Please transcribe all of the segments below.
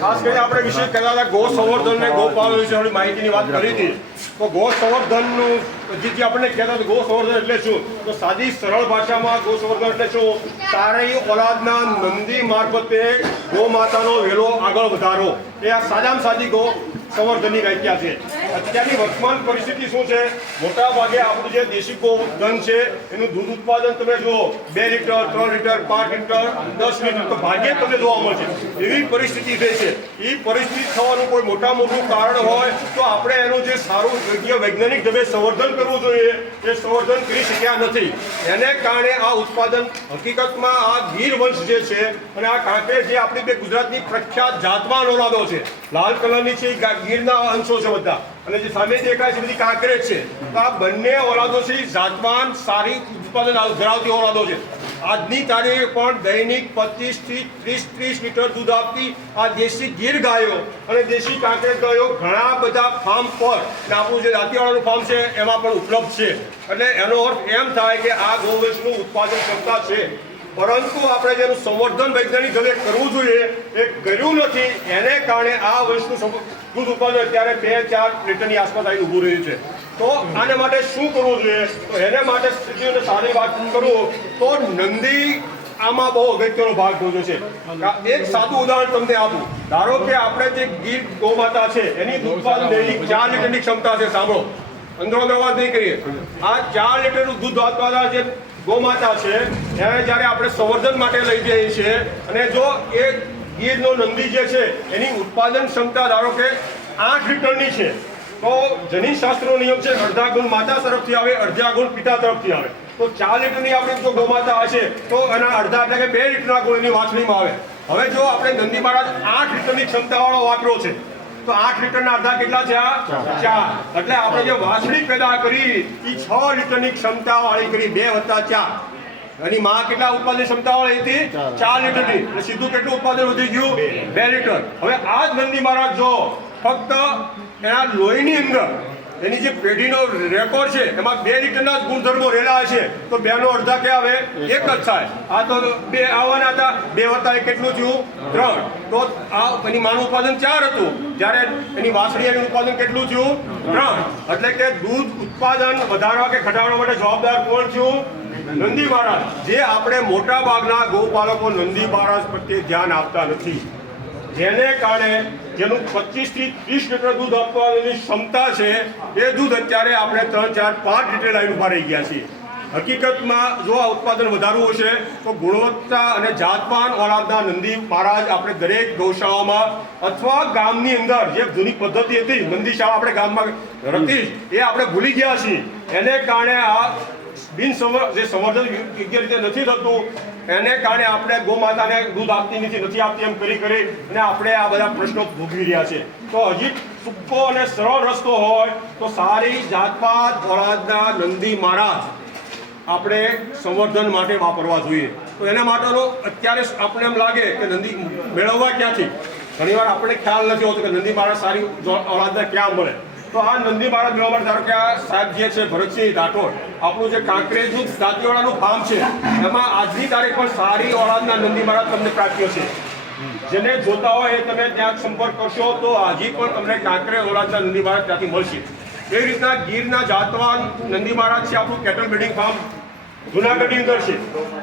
ખાસ કરીને આપણે વિશે કહેતા હતા ગો સંવર્ધન ને ગોપાલન વિશે આપણી માહિતીની વાત કરી હતી. તો ગો સંવર્ધનનું જે આપણને કહેતા હતા ગો સંવર્ધન એટલે શું, તો સાદી સરળ ભાષામાં ગો સંવર્ધન એટલે શું, સારી ઓલાદના નંદી મારફતે ગો માતાનો વેલો આગળ વધારો. એ આ સાદામાં સાદી ગો સંવર્ધનની વ્યાખ્યા છે. અત્યારની વર્તમાન પરિસ્થિતિ શું છે, મોટા ભાગે આપણું જે દેશી ગોધન છે એનું દૂધ ઉત્પાદન તમે જુઓ 2 લીટર 3 લીટર 5 લીટર 10 લીટર તો ભાગ્યે તમને જોવા મળશે. એવી પરિસ્થિતિ થઈ છે. એ પરિસ્થિતિ થવાનું કોઈ મોટું કારણ હોય તો આપણે એનું જે સારું યોગ્ય વૈજ્ઞાનિક ઢબે સંવર્ધન કરવું જોઈએ એ સંવર્ધન કરી શક્યા નથી. એને કારણે આ ઉત્પાદન હકીકતમાં આ ગીર વંશ જે છે અને આ કાંકરેજ જે આપણી બે ગુજરાતની પ્રખ્યાત જાતવાન ઓલાદો છે, લાલ કલરની છે ગીરના અંશો છે બધા, અને જે સામે દેખાય છે બધી કાંકરેજ છે. તો આ બંને ઓલાદો છે જાતવાન સારી ઉત્પાદન ધરાવતી ઓલાદો છે. આજની તારીખે પણ દૈનિક 25 થી 30 લીટર દૂધ આપતી આ દેશી ગીર ગાયો અને દેશી કાંકરેજ ગાયો ઘણા બધા ફાર્મ પર, આપણું જે દાંતીવાડાનું ફાર્મ છે એમાં પણ ઉપલબ્ધ છે. એટલે એનો અર્થ એમ થાય કે આ ગૌવંશનું ઉત્પાદન ક્ષમતા છે. પરંતુ આપણે જેનું સંવર્ધન વૈજ્ઞાનિક ઢબે કરવું જોઈએ એ કર્યું નથી. એને કારણે આ વંશનું દૂધ ઉત્પાદન અત્યારે 2-4 લીટરની આસપાસ આવીને ઊભું રહ્યું છે. તો આને માટે શું કરવું જોઈએ, તો એને માટે સ્થિતિઓને સારી વાત કરું તો નંદી આમાં બહુ અગત્યનો ભાગ ભજવે છે. એક સાદું ઉદાહરણ તમને આપું. ધારો કે આપણે જે ગીર ગૌમાતા છે એની ઉત્પાદન દૈનિક 4 લીટરની ક્ષમતા છે. સાંભળો, અંદરો વાત નહીં કરીએ. આ 4 લીટરનું દૂધ આપવાના જે ગૌમાતા છે એને જ્યારે આપણે સંવર્ધન માટે લઈ જઈએ છીએ અને જો એ ગીરનો નંદી જે છે એની ઉત્પાદન ક્ષમતા ધારો કે 8 લીટરની છે તો જનીનશાસ્ત્રનો નિયમ છે અડધા ગુણ માતા તરફથી આવે, અડધા ગુણ પિતા તરફથી આવે. તો 4 લીટરની આપણી જો ગૌમાતા હશે તો એના અડધા એટલે કે 2 લીટરના ગુણની વાછણીમાં આવે. હવે જો આપણે નંદી મહારાજ 8 લીટરની ક્ષમતાવાળો વાપર્યો છે તો 8 લીટરના અડધા કેટલા છે? 4. એટલે આપણે જે વાછડી પેદા કરી એ 6 લીટરની ક્ષમતા વાળી કરી, 2 + 4. એની માં કેટલા ઉત્પાદન ક્ષમતા વાળી હતી? 4 લીટરની. એટલે સીધું કેટલું ઉત્પાદન વધી ગયું? 2 લીટર. હવે આ જ નંદી મહારાજ જો ફક્ત એના લોહીની અંદર એની જે પેઢીનો રેકોર્ડ છે એમાં 2 લીટરના જ ગુણધર્મો રહેલા હશે તો 2 નો અડધા કે આવે 1 જ થાય. આ તો 2 આવવાના હતા, 2 + 1 કેટલું થયું? 3. તો આ એની માનું ઉત્પાદન 4 હતું, જ્યારે એની વાછડી એનું ઉત્પાદન કેટલું થયું? 3. એટલે કે દૂધ ઉત્પાદન વધારવા કે ઘટાડવા માટે જવાબદાર કોણ થયું? નંદી મહારાજ. જે આપણે મોટા ભાગના ગૌપાલકો નંદી મહારાજ પ્રત્યે ધ્યાન આપતા નથી, જેને કારણે જેનું 25 થી 30 લીટર દૂધ આપવાની ક્ષમતા છે એ દૂધ અત્યારે આપણે 3, 4, 5 લીટર લાઈન ઉભા રહી ગયા છીએ. હકીકતમાં જો આ ઉત્પાદન વધારવું હશે તો ગુણવત્તા અને જાતવાન ઓલાદના નંદી મહારાજ આપણે દરેક ગૌશાળામાં અથવા ગામની અંદર જે જૂની પદ્ધતિ હતી નંદીશાળા આપણે ગામમાં હતી એ આપણે ભૂલી ગયા છીએ. એને કારણે આ જે સંવર્ધન યોગ્ય રીતે નથી થતું એને કારણે આપણે ગૌમાતાને દૂધ આપતી નથી આપતી એમ કરી અને આપણે આ બધા પ્રશ્નો ભોગવી રહ્યા છે. તો હજી સૂકો અને સરળ રસ્તો હોય તો સારી જાતપાત ઓલાદના નંદી મહારાજ આપણે સંવર્ધન માટે વાપરવા જોઈએ. તો એના માટેનો અત્યારે આપણે એમ લાગે કે નંદી મેળવવા ક્યાંથી, ઘણીવાર આપણને ખ્યાલ નથી હોતો કે નંદી મહારાજ સારી ઓલાદના ક્યાં મળે. તો આ નંદી મહારાજ મેળવવા માટે ધારો કે આ સાહેબ જે છે ભરતસિંહ રાઠોડ, આપણું જે કાંકરેજનું દાંતીવાડાનું ફાર્મ છે એમાં આજની તારીખ પર સારી ઓલાદના નંદી મહારાજ તમને પ્રાપ્ય છે. જેને જોતા હોય એ તમે ત્યાં સંપર્ક કરશો તો હજી પણ તમને કાંકરેજ ઓલાદના નંદી મહારાજ ત્યાંથી મળશે. એ રીતના ગીરના જાતવાન નંદી મહારાજ છે આપણું કેટલ બ્રીડિંગ ફાર્મ જુનાગઢની અંદર છે,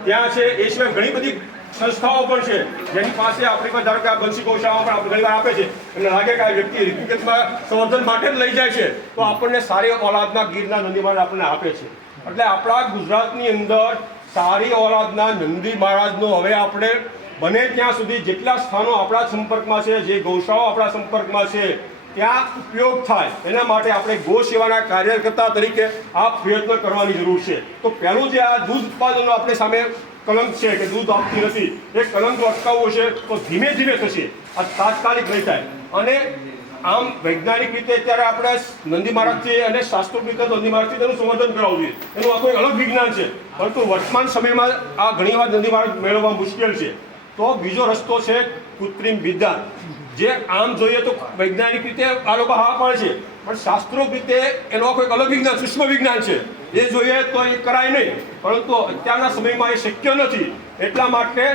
ત્યાં છે. એ સિવાય ઘણી બધી સંસ્થાઓ પણ છે જેની પાસે આપણી પાસે ધારો કે આ બંસી ગૌશાળા પણ ઘણી વાર આપે છે. એમને લાગે કે આ વ્યક્તિ હકીકતમાં સંવર્ધન માટે જ લઈ જાય છે તો આપણને સારી ઓલાદના ગીરના નંદી મહારાજ આપણને આપે છે. એટલે આપણા ગુજરાતની અંદર સારી ઓલાદના નંદી મહારાજનો હવે આપણે બને ત્યાં સુધી જેટલા સ્થાનો આપણા સંપર્કમાં છે, જે ગૌશાળાઓ આપણા સંપર્કમાં છે ત્યાં ઉપયોગ થાય એના માટે આપણે ગૌ સેવાના કાર્યકર્તા તરીકે આ પ્રયત્ન કરવાની જરૂર છે. તો પહેલું જે આ દૂધ ઉત્પાદનનો આપણે સામે કલંક છે કે દૂધ આપતી નથી, એ કલંક અટકાવવું છે તો ધીમે ધીમે થશે, આ તાત્કાલિક નહીં થાય. અને આમ વૈજ્ઞાનિક રીતે અત્યારે આપણે નંદી મહારાજથી અને શાસ્ત્રોક્ત રીતે નંદી મહારાજથી તેનું સંવર્ધન કરાવવું જોઈએ. એનું આખું અલગ વિજ્ઞાન છે, પરંતુ વર્તમાન સમયમાં આ ઘણીવાર નંદી મહારાજ મેળવવા મુશ્કેલ છે. તો બીજો રસ્તો છે કૃત્રિમ વિદ્યાન, જે આમ જોઈએ તો વૈજ્ઞાનિક રીતે આ લોકો હા પાડે છે પણ શાસ્ત્રોક્ત રીતે એનો આખો એક અલગ વિજ્ઞાન સૂક્ષ્મ વિજ્ઞાન છે. એ જોઈએ તો એ કરાય નહીં, પરંતુ અત્યારના સમયમાં એ શક્ય નથી. એટલા માટે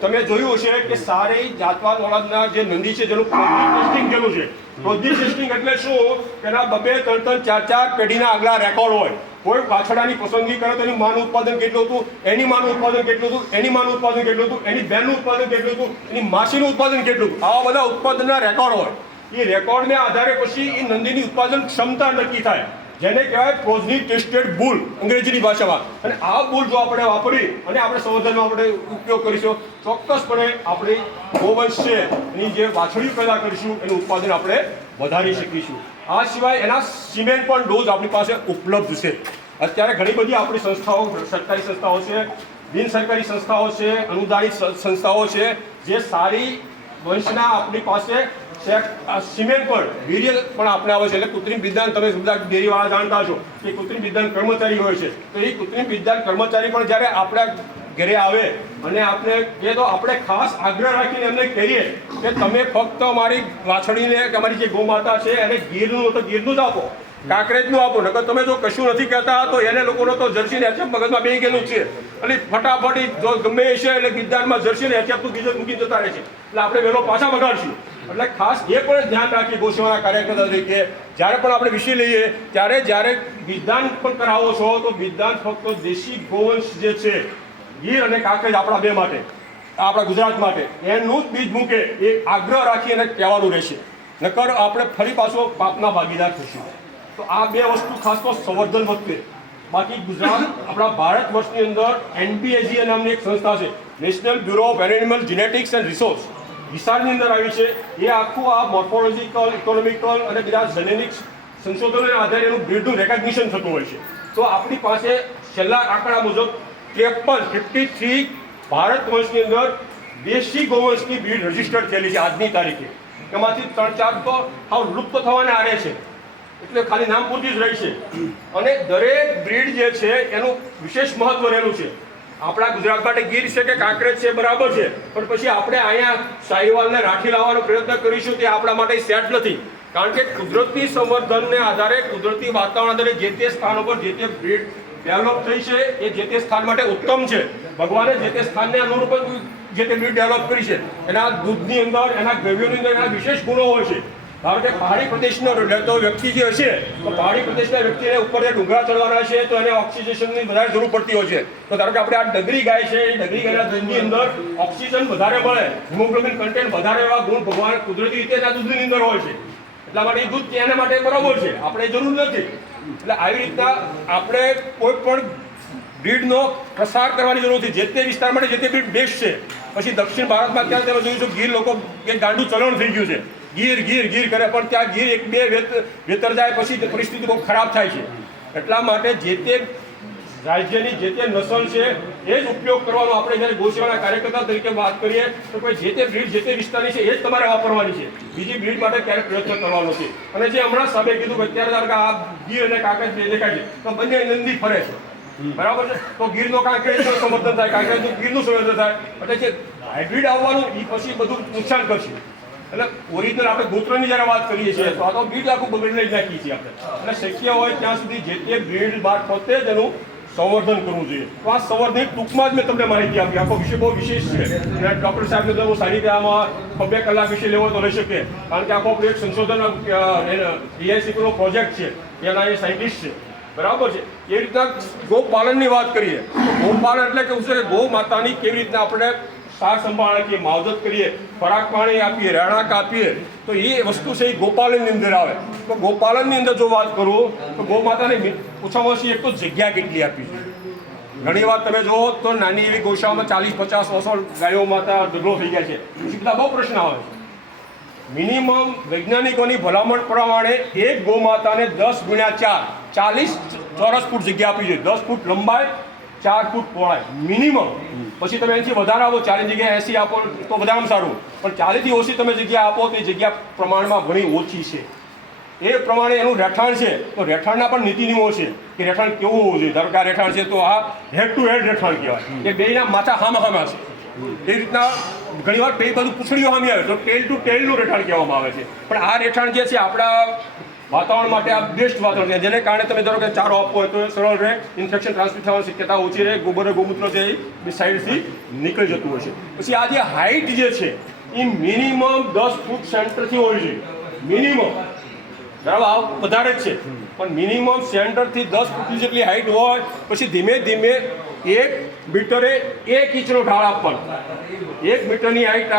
તમે જોયું હશે કે સારી જાતવાદ ઓળખના જે નંદી છે જેનું ટેસ્ટિંગ જેલું છે. પ્રોજેક્ટ ટેસ્ટિંગ એટલે શું? એના 2-2, 3-3, 4-4 પેઢીના આગલા રેકોર્ડ હોય. કોઈ વાછડાની પસંદગી કરે તો એની માનું ઉત્પાદન કેટલું હતું, એની માનું ઉત્પાદન કેટલું હતું, એની માનું ઉત્પાદન કેટલું હતું, એની બહેનનું ઉત્પાદન કેટલું હતું, એની માસીનું ઉત્પાદન કેટલું હતું. આવા બધા ઉત્પાદનના રેકોર્ડ હોય. એ રેકોર્ડને આધારે પછી એ નંદીની ઉત્પાદન ક્ષમતા નક્કી થાય, જેને કહેવાય પ્રોજની ટેસ્ટેડ બુલ અંગ્રેજીની ભાષામાં. અને આ બુલ જો આપણે વાપરી અને આપણે સંવર્ધનમાં આપણે ઉપયોગ કરીશું, ચોક્કસપણે આપણી ગોવંશ છે એની જે વાછડીઓ પેદા કરીશું એનું ઉત્પાદન આપણે વધારી શકીશું. આ સિવાય એના સિમેન્ટ પણ ડોઝ આપણી પાસે ઉપલબ્ધ છે. અત્યારે ઘણી બધી આપણી સંસ્થાઓ, સરકારી સંસ્થાઓ છે, બિન સરકારી સંસ્થાઓ છે, અનુદાનિત સંસ્થાઓ છે, જે સારી વંશના આપણી પાસે સિમેન્ટ પણ વીર્ય પણ આપણે આવે છે. એટલે કૃત્રિમ વિદ્યાન, તમે બધા ડેરીવાળા જાણતા છો કે કૃત્રિમ વિદ્યાન કર્મચારી હોય છે. તો એ કૃત્રિમ વિદ્યાન કર્મચારી પણ જ્યારે આપણા ઘરે આવે અને આપણે કહે તો આપણે ખાસ આગ્રહ રાખીને એમને કહીએ કે તમે ફક્ત અમારી વાછડીને કે અમારી જે ગૌમાતા છે એને ગીરનું તો ગીરનું જ આપો, કાંકરેજનું આપો. નકર તમે જો કશું નથી કહેતા તો એને લોકોનો તો જર્સીને એચએફ મગજમાં બેસી ગયેલું છે. એટલે ફટાફટ જો ગમે છે એટલે વિદ્યાનમાં જર્સીને એચએફનું બીજો મૂકી જતા રહે છે. એટલે આપણે વહેલો પાછા વગાડશું. એટલે ખાસ એ પણ ધ્યાન રાખીએ ગૌસેવાના કાર્યકર્તા તરીકે જ્યારે પણ આપણે વિષય લઈએ જ્યારે વિધાન પણ કરાવો છો તો વિધાન ફક્ત દેશી ગૌવંશ જે છે ગીર અને કાંકરેજ આપણા બે માટે, આપણા ગુજરાત માટે એનું જ બીજ મૂકે એ આગ્રહ રાખી અને કહેવાનું રહેશે. નકર આપણે ફરી પાછો પાપના ભાગીદાર થઈશું. તો આ બે વસ્તુ ખાસ તો સંવર્ધન વખતે. બાકી ગુજરાત આપણા ભારત વર્ષની અંદર NBAGA નામની એક સંસ્થા છે, national bureau of animal genetics and resource, વિસ્તારની અંદર આવી છે. એ આખું આ મોર્ફોલોજીકલ, ઇકોનોમિકલ અને બીજા જેનેટિક્સ સંશોધનોના આધારે એનું બ્રીડનું રેકગ્નિશન થતું હોય છે. તો આપણી પાસે છેલ્લા આંકડા મુજબ 53 ભારત વર્ષની અંદર દેશી ગૌવંશની બ્રીડ રજીસ્ટર્ડ થયેલી છે આજની તારીખે. એમાંથી 3-4 તો હાવ લુપ્ત થવાને આરે છે, એટલે ખાલી નામ પૂરતી જ રહી છે. અને દરેક બ્રીડ જે છે એનું વિશેષ મહત્વ રહેલું છે. આપણા ગુજરાત માટે ગીર છે કે કાંકરેજ છે બરાબર છે, પણ પછી આપણે અહીંયા સાહિવાલને રાખી લાવવાનો પ્રયત્ન કરીશું તે આપણા માટે સેટ નથી. કારણ કે કુદરતી સંવર્ધનને આધારે, કુદરતી વાતાવરણ આધારે જે તે સ્થાન ઉપર જે તે બ્રીડ ડેવલપ થઈ છે એ જે તે સ્થાન માટે ઉત્તમ છે. ભગવાને જે તે સ્થાનને અનુરૂપ જે તે બ્રીડ ડેવલપ કરી છે. એના દૂધની અંદર, એના દ્રવ્યોની અંદર એના વિશેષ ગુણો હોય છે. કારણ કે પહાડી પ્રદેશનો રહેતો વ્યક્તિ જે હશે તો પહાડી પ્રદેશના વ્યક્તિને ઉપર જે ડુંગરા ચડવાના છે તો એને ઓક્સિજનની વધારે જરૂર પડતી હોય છે. તો ધારો કે આપણે આ ડગરી ગાય છે, એ ડગરી ગાયના દૂધની અંદર ઓક્સિજન વધારે મળે, હિમોગ્લોબિન કન્ટેન્ટ વધારે એવા ગુણ ભગવાન કુદરતી રીતે આ દૂધની અંદર હોય છે. એટલા માટે એ દૂધ એના માટે બરાબર છે, આપણે જરૂર નથી. એટલે આવી રીતના આપણે કોઈ પણ બ્રીડનો પ્રસાર કરવાની જરૂર નથી. જે તે વિસ્તાર માટે જે તે બ્રીડ બેસ્ટ છે. પછી દક્ષિણ ભારતમાં ત્યારે તમે જોયું છો ગીર લોકો એક ગાંડું ચલણ થઈ ગયું છે, ગીર ગીર ગીર કરે, પણ ત્યાં ગીર 1-2 વેતર જાય પછી પરિસ્થિતિ બહુ ખરાબ થાય છે. એટલા માટે જે તે રાજ્યની જે તે નસલ છે એ જ ઉપયોગ કરવાનો. આપણે જ્યારે ગૌસેવાના કાર્યકર્તા તરીકે વાત કરીએ તો કોઈ જે તે બ્રીડ જે તે વિસ્તારની છે એ જ તમારે વાપરવાની છે, બીજી બ્રીડ માટે ક્યારેક પ્રયત્ન કરવાનો છે. અને જે હમણાં સાહેબે કીધું કે અત્યારે આ ગીર અને કાંકરેજ દેખાય છે તો બંને નંદી ફરે છે, બરાબર છે. તો ગીરનો કાંકરેજનું સમર્થન થાય, કાંકરેજનું ગીરનું સમર્થન થાય. એટલે જે હાઇબ્રિડ આવવાનું એ પછી બધું નુકસાન કરશે. એટલે ઓરિજિનલ આપણે ગોત્રની જ્યારે વાત કરીએ છીએ તો આ તો બ્રીડ આખું બગડી નાખીએ છીએ આપણે. એટલે શક્ય હોય ત્યાં સુધી જે તે બ્રીડ મારફતે જ એનું સંવર્ધન કરવું જોઈએ. તો આ સંવર્ધન ટૂંકમાં જ મેં તમને માહિતી આપી. આખો વિષય બહુ વિશેષ છે અને ડૉક્ટર સાહેબને તો સારી આમાં 2 કલાક વિશે લેવો તો લઈ શકીએ. કારણ કે આખો એક સંશોધન EICનો પ્રોજેક્ટ છે, એના એ સાયન્ટિસ્ટ છે, બરાબર છે. એ રીતના ગૌપાલનની વાત કરીએ તો ગૌપાલન એટલે કેવું છે કે ગૌ માતાની કેવી રીતના આપણે સાર સંભાળ રાખીએ, માવજત કરીએ, ખોરાક પાણી આપીએ, રહેણાંક આપીએ, તો એ વસ્તુ છે એ ગોપાલનની અંદર આવે. તો ગોપાલનની અંદર જો વાત કરું તો ગૌ માતાને ઓછામાં ઓછી એક તો જગ્યા કેટલી આપી છે. ઘણી વાર તમે જુઓ તો નાની એવી ગૌશાળામાં 40-50 ગાયો માતા ઢગલો થઈ ગયા છે. પછી બધા બહુ પ્રશ્ન આવે છે. મિનિમમ વૈજ્ઞાનિકોની ભલામણ પ્રમાણે એક ગૌ માતાને 10x4 40 ચોરસ ફૂટ જગ્યા આપી છે. 10 ફૂટ લંબાઈ, 4 ફૂટ પહોળાઈ મિનિમમ. પછી તમે એનાથી વધારે આપો, 40 જગ્યાએ 80 આપો તો વધારેમાં સારું, પણ 40થી ઓછી તમે જગ્યા આપો તો એ જગ્યા પ્રમાણમાં ઘણી ઓછી છે. એ પ્રમાણે એનું રહેઠાણ છે તો રહેઠાણના પણ નીતિ નિયમો છે કે રહેઠાણ કેવું હોવું જોઈએ. ધારો કે આ રહેઠાણ છે તો આ હેડ ટુ હેડ રહેઠાણ કહેવાય, એ બેયના માથા હામા છે. એ રીતના ઘણીવાર બે બધું પૂંછડીઓ સામે આવે તો ટેલ ટુ ટેલનું રહેઠાણ કહેવામાં આવે છે. પણ આ રહેઠાણ જે છે આપણા વાતાવરણ માટે આ બેસ્ટ વાતાવરણ છે, જેને કારણે તમે ધારો કે ચારો આપવો હોય તો સરળ રહે, ઇન્ફેક્શન ટ્રાન્સમિટ થવાની શક્યતા ઓછી રહે, ગોમૂત્ર છે એ સાઈડથી નીકળી જતું હોય છે. પછી આ જે હાઇટ જે છે એ મિનિમમ 10 ફૂટ સેન્ટરથી હોવી જોઈએ, મિનિમમ. બરાબર, આ વધારે જ છે, પણ મિનિમમ સેન્ટરથી 10 ફૂટની જેટલી હાઇટ હોય. પછી ધીમે ધીમે 1 મીટરે 1 ઇંચનો ઢાળ આપવાનો. 1 મીટરની હાઇટ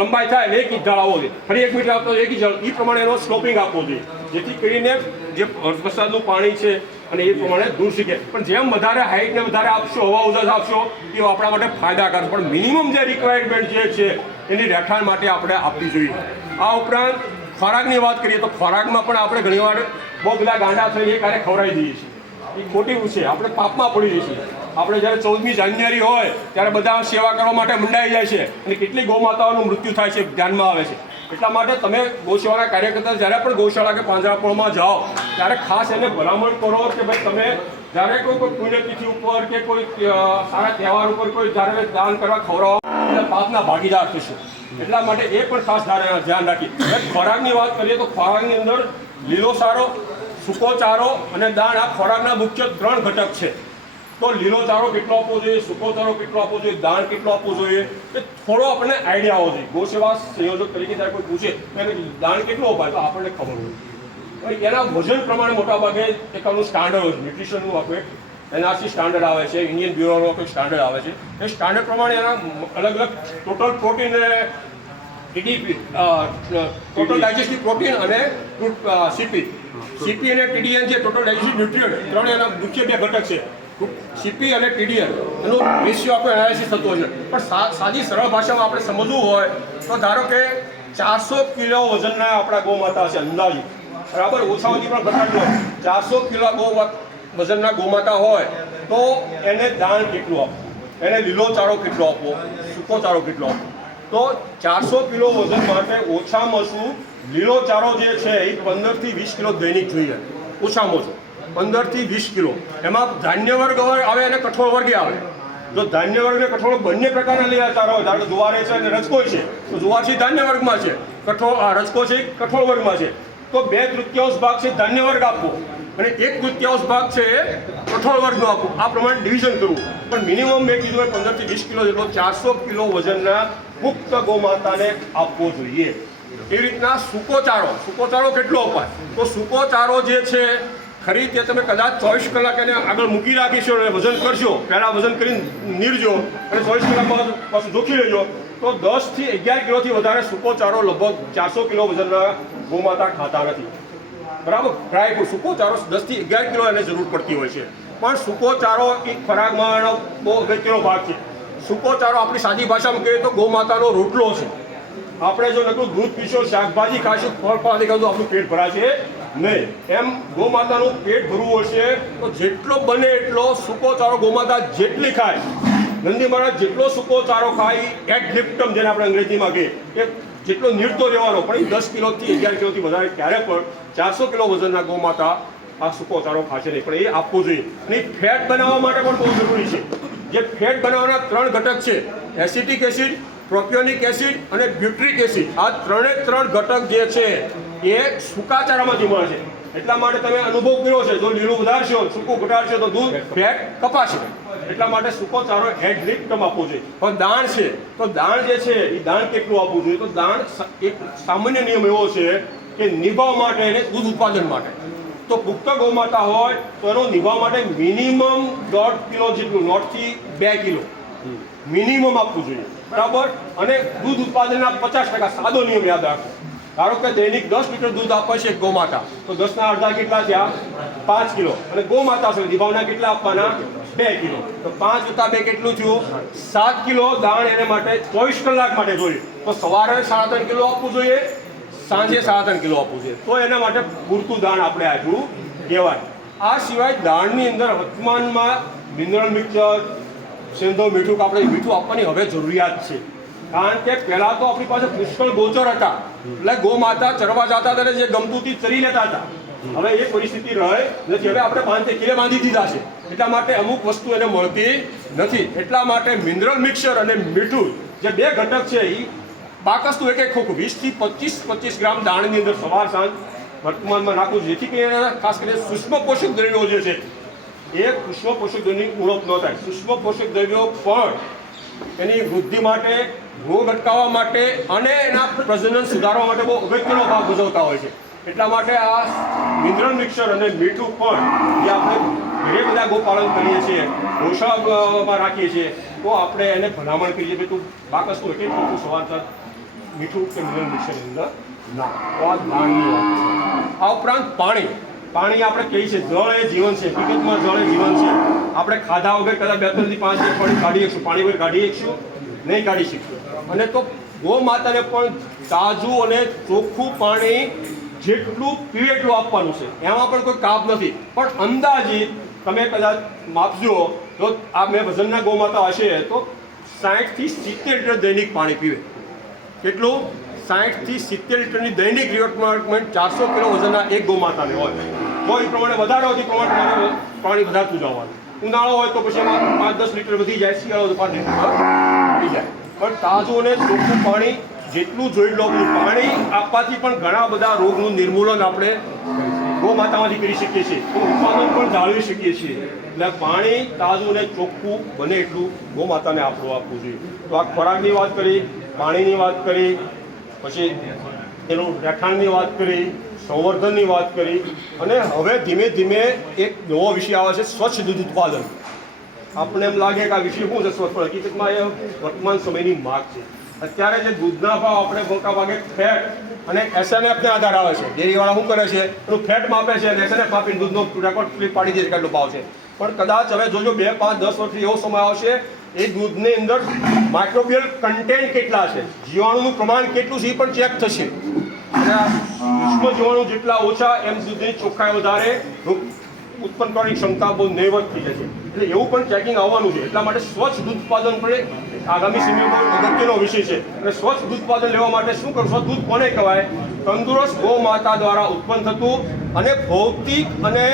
લંબાઈ થાય એટલે 1 ઇંચ ઢાળ આવવો જોઈએ, ફરી 1 મીટર આપતો 1 ઇંચ, એ પ્રમાણે એનો સ્લોપિંગ આપવો જોઈએ, જેથી કરીને જે વરસાદનું પાણી છે અને એ પ્રમાણે દૂર શીખે. પણ જેમ વધારે હાઇટને વધારે આપશો, હવા ઉજાસ આપશો, એ આપણા માટે ફાયદાકારક. પણ મિનિમમ જે રિક્વાયરમેન્ટ જે છે એની રહેઠાણ માટે આપણે આપવી જોઈએ. આ ઉપરાંત ખોરાકની વાત કરીએ તો ખોરાકમાં પણ આપણે ઘણીવાર બહુ બધા ગાંડા થઈને એ કાર્ય ખવડાવી દઈએ છીએ, એ ખોટી છે. આપણે પાપમાં પડી જઈએ છીએ. આપણે જ્યારે 14મી જાન્યુઆરી હોય ત્યારે બધા સેવા કરવા માટે મંડાઈ જાય છે અને કેટલી ગૌમાતાઓનું મૃત્યુ થાય છે ધ્યાનમાં આવે છે. એટલા માટે તમે ગૌશાળા કાર્યકર્તા જ્યારે પણ ગૌશાળા કે પાંજરાપોળમાં જાઓ ત્યારે ખાસ એને ભલામણ કરો કે ભાઈ તમે જ્યારે કોઈ પુણ્યતિથિ ઉપર કે કોઈ સારા તહેવાર ઉપર કોઈ જ્યારે દાન કરવા ખવડાવો એટલે પાપના ભાગીદાર થશો. એટલા માટે એ પણ ખાસ ધ્યાન રાખી. ખોરાકની વાત કરીએ તો ખોરાકની અંદર લીલો ચારો, સૂકો ચારો અને દાણ, આ ખોરાકના મુખ્ય 3 ઘટક છે. તો લીલો ચારો કેટલો આપવો જોઈએ, સૂકો ચારો કેટલો આપવો જોઈએ, દાણ કેટલો આપવું જોઈએ, એ થોડો આપણને આઈડિયા આવવો જોઈએ. ગૌસેવા સંયોજક તરીકે જ્યારે કોઈ પૂછે કે દાણ કેટલો અપાય તો આપણને ખબર હોય. એના વજન પ્રમાણે મોટાભાગે એક આનું સ્ટાન્ડર્ડ હોય છે, ન્યુટ્રિશનનું આપણે એનઆરસી સ્ટાન્ડર્ડ આવે છે, ઇન્ડિયન બ્યુરોનો કોઈ સ્ટાન્ડર્ડ આવે છે. એ સ્ટાન્ડર્ડ પ્રમાણે એના અલગ અલગ total protein TDP, total digestive protein અને સીપી અને ટીડીએન જે ટોટલ ડાયજેસ્ટિવ ન્યુટ્રિયન્ટ, 3 એના મુખ્ય 2 ઘટક છે. સીપી અને ટીડીએન એનું રેશિયો આપણે એનાલિસિસ થતું હોય છે. પણ સાદી સરળ ભાષામાં આપણે સમજવું હોય તો ધારો કે 400 કિલો વજનના આપણા ગૌમાતા છે અંદાજિત, બરાબર, ઓછામાંથી પણ ઘટાડો 400 કિલો વજનના ગૌમાતા હોય તો એને દાણ કેટલું આપવું, એને લીલો ચારો કેટલો આપવો, સૂકો ચારો કેટલો આપવો. તો 400 કિલો વજન માટે ઓછામાં ઓછું લીલો ચારો જે છે એ 15 થી 20 કિલો દૈનિક જોઈએ, ઓછામાં ઓછું 15 થી 20 કિલો. એમાં ધાન્ય વર્ગ આવે અને કઠોળ વર્ગે આવે. જો ધાન્ય વર્ગ અને કઠોળ બંને પ્રકારના લીલા ચારો હોય, ધારો કે જુવાર છે અને રજકો છે, તો જુવાર છે ધાન્ય વર્ગમાં છે, રજકો છે કઠોળ વર્ગમાં છે, તો 2/3 ભાગ છે ધાન્ય વર્ગ આપવો અને 1/3 ભાગ છે કઠોળ વર્ગનો આપવો. આ પ્રમાણે ડિવિઝન કરવું. પણ મિનિમમ મેં કીધું 15 થી 20 કિલો જેટલો 400 કિલો વજનના પુખ્ત ગૌમાતાને આપવો જોઈએ. એવી રીતના સૂકો ચારો કેટલો અપાય? તો સૂકો ચારો જે છે ખરી તે તમે કદાચ 24 કલાક એને આગળ મૂકી રાખીશો અને વજન કરશો, પહેલાં વજન કરીને નીરજો અને 24 કલાક બાદ પાછું જોખી લેજો, તો 10 થી 11 કિલોથી વધારે સૂકો ચારો લગભગ 400 કિલો વજનના ગૌમાતા ખાતા નથી. બરાબર, ડ્રાય ફૂડ સૂકો ચારો 10 થી 11 કિલો એને જરૂર પડતી હોય છે. પણ સૂકો ચારો એ ખોરાકમાં બહુ અગત્યનો ભાગ છે. સૂકો ચારો આપણી સાદી ભાષામાં કહીએ તો ગૌમાતાનો રોટલો છે. આપણે જો નકરું દૂધ પીશો, શાકભાજી ખાશું, ફળ ખાવાથી ખાશું, આપણું પેટ ભરાશે નહીં. એમ ગૌમાતાનું પેટ ભરવું હશે તો જેટલો બને એટલો સૂકો ચારો ગૌમાતા જેટલી ખાય, નંદી મહારાજ જેટલો સૂકો ચારો ખાય, એટ લિપ્ટમ જેને આપણે અંગ્રેજીમાં કહીએ, કે જેટલો નીરતો રહેવાનો. પણ એ 10 કિલોથી 11 કિલોથી વધારે ક્યારે પણ 400 કિલો વજનના ગૌમાતા આ સૂકો ચારો ખાશે નહીં. પણ એ આપવો જોઈએ. અને ફેટ બનાવવા માટે પણ બહુ જરૂરી છે. જે ફેટ બનાવવાના 3 ઘટક છે, એસિટિક એસિડ, પ્રોપિયોનિક એસિડ અને બ્યુટ્રિક એસિડ. આ 3 ઘટક જે છે એ સૂકા ચારામાંથી મળે છે. એટલા માટે તમે અનુભવ કર્યો છે, જો લીલું વધારશો, સૂકું ઘટાડશો તો દૂધ ફેટ કપાશે. એટલા માટે સૂકો ચારો હેડ લિપ્ટમ આપવો જોઈએ. પણ દાણ છે તો દાણ જે છે એ દાણ કેટલું આપવું જોઈએ? તો દાણ એક સામાન્ય નિયમ એવો છે કે નિભાવ માટે અને દૂધ ઉત્પાદન માટે. તો પુખ્ત ગૌમાતા હોય તો એનો નિભાવ માટે મિનિમમ 1.5 કિલો જેટલું, 1.5 થી 2 કિલો મિનિમમ આપવું જોઈએ, બરાબર. અને દૂધ ઉત્પાદનના 50%, સાદો નિયમ યાદ રાખો. ધારો કે દૈનિક 10 લીટર દૂધ આપે છે ગૌમાતા, તો 10ના અડધા કેટલા થયા? 5 કિલો. અને ગૌમાતા છે નિભાવના કેટલા આપવાના? 2 કિલો. તો 5 + 2 કેટલું થયું? 7 કિલો દાણ એને માટે 24 કલાક માટે જોઈએ. તો સવારે 3.5 કિલો આપવું જોઈએ, સાંજે 3.5 કિલો આપવું જોઈએ. તો એના માટે પૂરતું દાણ આપણે આપ્યું કહેવાય. આ સિવાય દાણની અંદર વર્તમાનમાં મિનરલ મિક્સર, સેંધો મીઠું, આપણે મીઠું આપવાની હવે જરૂરિયાત છે. કારણ કે પહેલાં તો આપણી પાસે પુષ્કળ ગોચર હતા, એટલે ગૌમાતા ચરવા જતા હતા, જે ગમતુંથી ચરી લેતા હતા. હવે એ પરિસ્થિતિ રહે નથી. હવે આપણે કિલે બાંધી દીધા છે. એટલા માટે અમુક વસ્તુ એને મળતી નથી. એટલા માટે મિનરલ મિક્સર અને મીઠું જે 2 ઘટક છે એ બાકસતું એક ખોખું 20 થી 25 ગ્રામ દાણની અંદર સવાર સાંજ વર્તમાનમાં નાખવું, જેથી કરીને ખાસ કરીને સૂક્ષ્મ પોષક દ્રવ્યો જે છે એ સૂક્ષ્મ પોષક દ્રવ્યોની ઉણપ ન થાય. સૂક્ષ્મ પોષક દ્રવ્યો પણ એની વૃદ્ધિ માટે, રોગ અટકાવવા માટે અને એના પ્રજનન સુધારવા માટે બહુ અગત્યનો ભાગ ભજવતા હોય છે. એટલા માટે આ મિનરલ મિક્સર અને મીઠું પણ જે આપણે ઘરે બધા ગોપાલન કરીએ છીએ, ગૌશાળામાં રાખીએ છીએ, તો આપણે એને ભલામણ કરીએ કે તું બાકસનું એક તું સવાર મીઠું કે મિનરલ મિક્સરની અંદર ના. તો આ દાણની વાત છે. આ ઉપરાંત પાણી આપણે કહીએ છીએ જળ એ જીવન છે. હકીકતમાં જળ એ જીવન છે. આપણે ખાધા વગર કદાચ 2 થી 5 દિવસ પાણી કાઢી શકશું, પાણી વગર કાઢી શકશું નહીં, કાઢી શકશું. અને તો ગૌ માતાને પણ તાજું અને ચોખ્ખું પાણી જેટલું પીવે એટલું આપવાનું છે. એમાં પણ કોઈ કાપ નથી, પણ અંદાજિત તમે કદાચ માપજો તો આ મેં વજનના ગૌ માતા હશે તો 60 થી 70 લીટર દૈનિક પાણી પીવે. કેટલું? 60 થી 70 લીટરની દૈનિક રિક્વાયરમેન્ટ 400 કિલો વજનના એક ગૌ માતાને હોય. તો એ પ્રમાણે વધારે હોય તો પ્રમાણે પાણી વધારતું જવાનું. ઉનાળો હોય તો પછી એમાં 5-10 લીટર વધી જાય, શિયાળો તો 5 લીટર વધી જાય. પણ તાજું અને ચોખ્ખું પાણી જેટલું જોઈ લો, પાણી આપવાથી પણ ઘણા બધા રોગનું નિર્મૂલન આપણે ગૌ માતામાંથી કરી શકીએ છીએ, ઉત્પાદન પણ જાળવી શકીએ છીએ. એટલે પાણી તાજું અને ચોખ્ખું બને એટલું ગૌ માતાને આપણું આપવું જોઈએ. તો આ ખોરાકની વાત કરી, પાણીની વાત કરી, પછી એનું રહેઠાણની વાત કરી, સંવર્ધનની વાત કરી, અને હવે ધીમે ધીમે એક નવો વિષય આવે છે સ્વચ્છ દૂધ ઉત્પાદન. આપણને એમ લાગે કે આ વિષય શું છે સ્વચ્છ, પણ હકીકતમાં એ વર્તમાન સમયની માગ છે. અત્યારે જે દૂધના ભાવ આપણે મોટા ભાગે ફેટ અને SNF ને આધાર આવે છે. ડેરીવાળા શું કરે છે, એનું ફેટ માપે છે અને SNF માપીને દૂધનો રેકોર્ડ સ્લીપ પાડી દે છે કેટલો ભાવ છે. પણ કદાચ હવે જોજો 2, 5, 10 વર્ષથી એવો સમય આવશે એ દૂધની અંદર માઇક્રોબિયલ કન્ટેન્ટ કેટલા છે, જીવાણુનું પ્રમાણ કેટલું છે એ પણ ચેક થશે. અને સૂક્ષ્મ જીવાણુ જેટલા ઓછા એમ દૂધની ચોખ્ખાઈ વધારે, ઉત્પન્ન કરવાની ક્ષમતા બહુ નહીવત થઈ જશે. એટલે એવું પણ ચેકિંગ આવવાનું છે. એટલા માટે સ્વચ્છ દૂધ ઉત્પાદન પણ આગામી સમયમાં અગત્યનો વિષય છે. અને સ્વચ્છ દૂધ ઉત્પાદન લેવા માટે શું કરવું? સ્વચ્છ દૂધ કોને કહેવાય? તંદુરસ્ત ગૌ માતા દ્વારા ઉત્પન્ન થતું અને ભૌતિક અને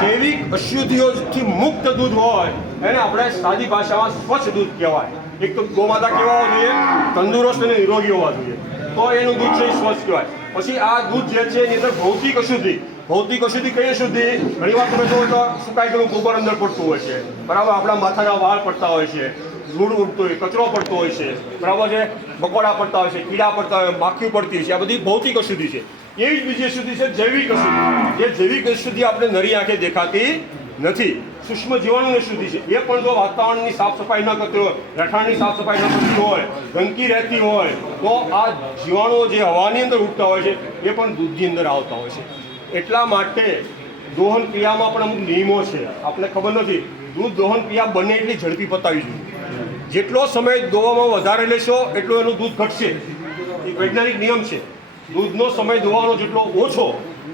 જૈવિક અશુદ્ધિઓથી મુક્ત દૂધ હોય એને આપણે સાદી ભાષામાં સ્વચ્છ દૂધ કહેવાય. એક તો ગૌ માતા કેવા હોવા જોઈએ? તંદુરસ્ત અને નિરોગી હોવા જોઈએ, તો એનું દૂધ છે એ સ્વચ્છ કહેવાય. પછી આ દૂધ જે છે એની અંદર ભૌતિક અશુદ્ધિ કઈ અશુદ્ધિ? ઘણી વાર તમે જુઓ તો સુકાઈ ગયેલું ગોબર અંદર પડતું હોય છે, બરાબર, આપણા માથાના વાળ પડતા હોય છે, ધૂળ ઉડતું હોય, કચરો પડતો હોય છે, બરાબર છે, મકોડા પડતા હોય છે, કીડા પડતા હોય, માખી પડતી હોય છે. આ બધી ભૌતિક અશુદ્ધિ છે. એવી જ બીજી અશુદ્ધિ છે જૈવિક અશુદ્ધિ. જે જૈવિક અશુદ્ધિ આપણે નરી આંખે દેખાતી નથી. સૂક્ષ્મ જીવાણુની અશુદ્ધિ છે. એ પણ જો વાતાવરણની સાફ સફાઈ ન કરતી હોય, રહેઠાણની સાફ સફાઈ ન કરતી હોય, ગંદકી રહેતી હોય, તો આ જીવાણુઓ જે હવાની અંદર ઉડતા હોય છે એ પણ દૂધની અંદર આવતા હોય છે. એટલા માટે દોહન ક્રિયામાં પણ અમુક નિયમો છે. આપણે ખબર નથી, દૂધ દોહન ક્રિયા બંને એટલી ઝડપી પતાવી જોઈએ. જેટલો સમય દોવામાં વધારે લેશો એટલું એનું દૂધ ઘટશે. એ વૈજ્ઞાનિક નિયમ છે. દૂધનો સમય દોવાનો જેટલો ઓછો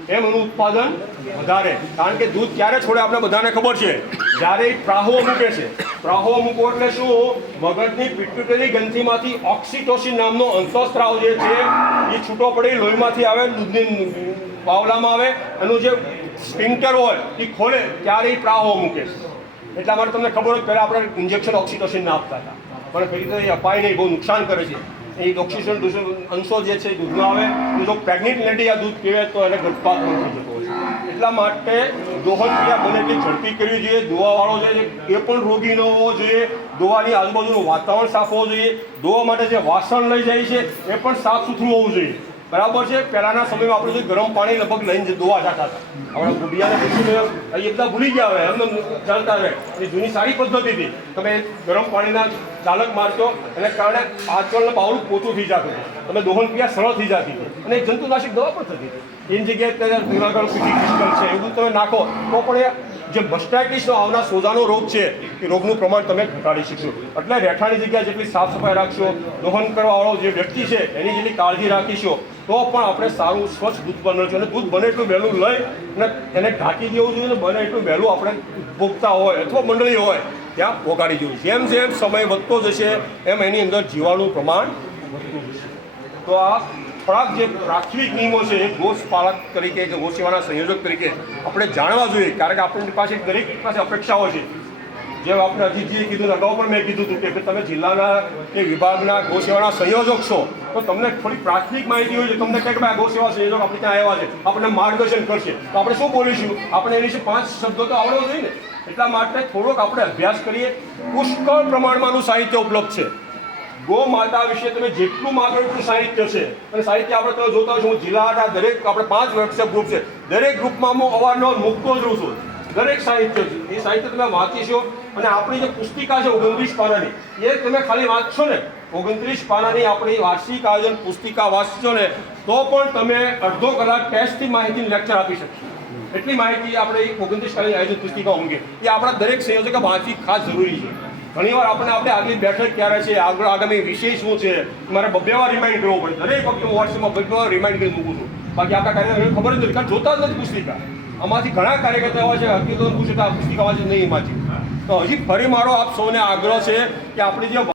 એમ એનું ઉત્પાદન વધારે. કારણ કે દૂધ ક્યારે છોડે આપણે બધાને ખબર છે, જ્યારે એ પ્રાહો મૂકે છે. પ્રાહો મૂકો એટલે શું? મગજની પિટ્યુટરી ગ્રંથિમાંથી ઓક્સિટોસિન નામનો અંતઃસ્ત્રાવ જે છે એ છૂટો પડી લોહીમાંથી આવે, દૂધની બાવલામાં આવે, એનું જે સ્પિન્ટર હોય એ ખોલે ત્યારે એ પ્રાહો મૂકે છે. એટલા માટે તમને ખબર હોય પહેલાં આપણે ઇન્જેક્શન ઓક્સિટોસિન આપતા હતા, પણ ફરી તો એ અપાય નહીં, બહુ નુકસાન કરે છે. એ ઓક્સિજન અંશો જે છે દૂધમાં આવે, જો પ્રેગ્નેન્ટ લેડી આ દૂધ પીવે તો એને ગર્ભપાત પણ થઈ જતો હોય છે. એટલા માટે દોહન ક્રિયા બને એટલી ઝડપી કરવી જોઈએ. દોવાવાળો જે એ પણ રોગી ન હોવો જોઈએ. દોવાની આજુબાજુનું વાતાવરણ સાફ હોવું જોઈએ. દોવા માટે જે વાસણ લઈ જાય છે એ પણ સાફ સુથરું હોવું જોઈએ, બરાબર છે. પહેલાંના સમયમાં આપણે જે ગરમ પાણી લગભગ લઈને દોવા જતા હતા. આપણા ગુડિયાને પૂછીને એ બધા ભૂલી ગયા હોય, એમને ચાલતા રહે. એ જૂની સારી પદ્ધતિ હતી. તમે ગરમ પાણીના ચાલક મારતો એને કારણે આજકાલનું બાવળું પોતું થઈ જતું હતું. તમે દોહન ક્રિયા સરળ થઈ જતી હતી અને જંતુનાશક દવા પણ થતી હતી. એની જગ્યાએ ક્રિસ્ટલ છે એવું તમે નાખો તો પણ એ જે મસ્ટાઇટિસનો આવનાર સોજાનો રોગ છે એ રોગનું પ્રમાણ તમે ઘટાડી શકશો. એટલે રહેઠાણની જગ્યાએ જેટલી સાફ સફાઈ રાખશો, દોહન કરવાવાળો જે વ્યક્તિ છે એની જેટલી કાળજી રાખીશો, તો પણ આપણે સારું સ્વચ્છ દૂધ બનવું. અને દૂધ બને એટલું વહેલું લઈ અને એને ઢાંકી દેવું જોઈએ. અને બને એટલું વહેલું આપણે ભોગતા હોય અથવા મંડળી હોય ત્યાં પોગાડી જોઈએ. જેમ જેમ સમય વધતો જશે એમ એની અંદર જીવાણું પ્રમાણ વધતું જશે. તો આ થોડાક જે પ્રાથમિક નિયમો છે એ ગોપાલક તરીકે કે ગૌસેવાના સંયોજક તરીકે આપણે જાણવા જોઈએ. કારણ કે આપણી પાસે દરેક પાસે અપેક્ષાઓ છે. જેમ આપણે અજીતજીએ કીધું, અગાઉ પણ મેં કીધું હતું કે તમે જિલ્લાના કે વિભાગના ગૌસેવાના સંયોજક છો, તો તમને થોડી પ્રાથમિક માહિતી હોય છે, તમને કહે કે ભાઈ આ ગૌ સેવા સંયોજક આપણે ત્યાં આવ્યા છે, આપણને માર્ગદર્શન કરશે, તો આપણે શું બોલીશું? આપણે એની વિશે 5 શબ્દો તો આવડવો જોઈએ ને. એટલા માટે થોડોક આપણે અભ્યાસ કરીએ. પુષ્કળ પ્રમાણમાંનું સાહિત્ય ઉપલબ્ધ છે. ગો માતા વિશે તમે જેટલું માગો એટલું સાહિત્ય છે. અને સાહિત્ય આપણે તમે જોતા હશો, હું જિલ્લાના દરેક આપણે 5 વોટ્સએપ ગ્રુપ છે, દરેક ગ્રુપમાં હું અવારનવાર મૂકતો જ રહું છું. દરેક સાહિત્ય છે, એ સાહિત્ય તમે વાંચીશો. અને આપણી જે પુસ્તિકા છે 29 પાનાની, એ તમે ખાલી વાંચશો ને, 29 પાનાની આપણી વાર્ષિક આયોજન પુસ્તિકા વાંચશો ને, તો પણ તમે અડધો કલાક ટેસ્ટથી માહિતીની લેક્ચર આપી શકશો. એટલી માહિતી આપણે 29 પાનાની આયોજન પુસ્તિકા ઊંઘે એ આપણા દરેક સંયોજકે વાંચવી ખાસ જરૂરી છે. ઘણીવાર આપણે આગલી બેઠક ક્યારે છે, આગામી વિષય શું છે, મારે 2 વાર રિમાઇન્ડ કરવો પડે. દરેક વખતે હું વોટ્સએપમાં 2 વાર રિમાઇન્ડ કરી મૂકું છું. બાકી આપણા કાર્યકરોને ખબર જ નથી, કારણ જોતા જ નથી પુસ્તિકા. આમાંથી ઘણા કાર્યકર્તા એવા છે હકીકત પૂછે તો આ પુસ્તિકા વાંચી નહીં વાંચી. તો હજી ફરી મારો આપ સૌને આગ્રહ છે કે આપણી જે